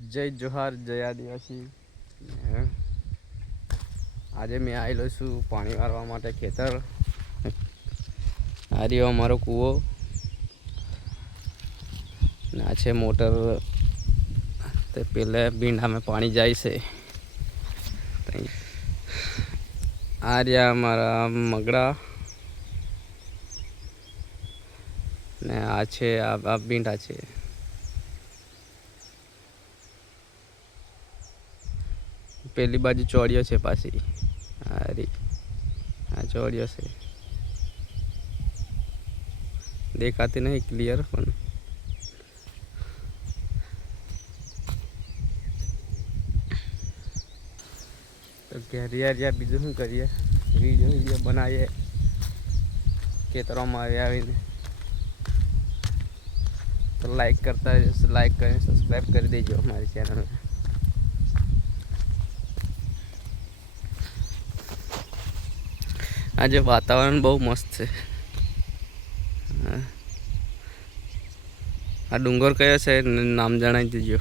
જય જોહાર જય આદિવાસી। આજે મેં આવેલો છું પાણી વાળવા માટે ખેતર। આ રહ્યો અમારો કૂવો ને આ છે મોટર। તે પેલે ભીંડામાં પાણી જાય છે। આ રહ્યા અમારા મગડા ને આ છે આ ભીંડા છે। પેલી બાજુ ચોળીઓ છે પાછી। આ ચોળીઓ છે, દેખાતી નહીં ક્લિયર પણ તો ઘેરિયા બીજું શું કરીએ, વિડીયો બનાવીએ ખેતરોમાં આવીને। તો લાઈક કરીને સબસ્ક્રાઈબ કરી દેજો અમારી ચેનલ। આજે વાતાવરણ બહુ મસ્ત છે। આ ડુંગર કયો છે નામ જણાવી દેજો।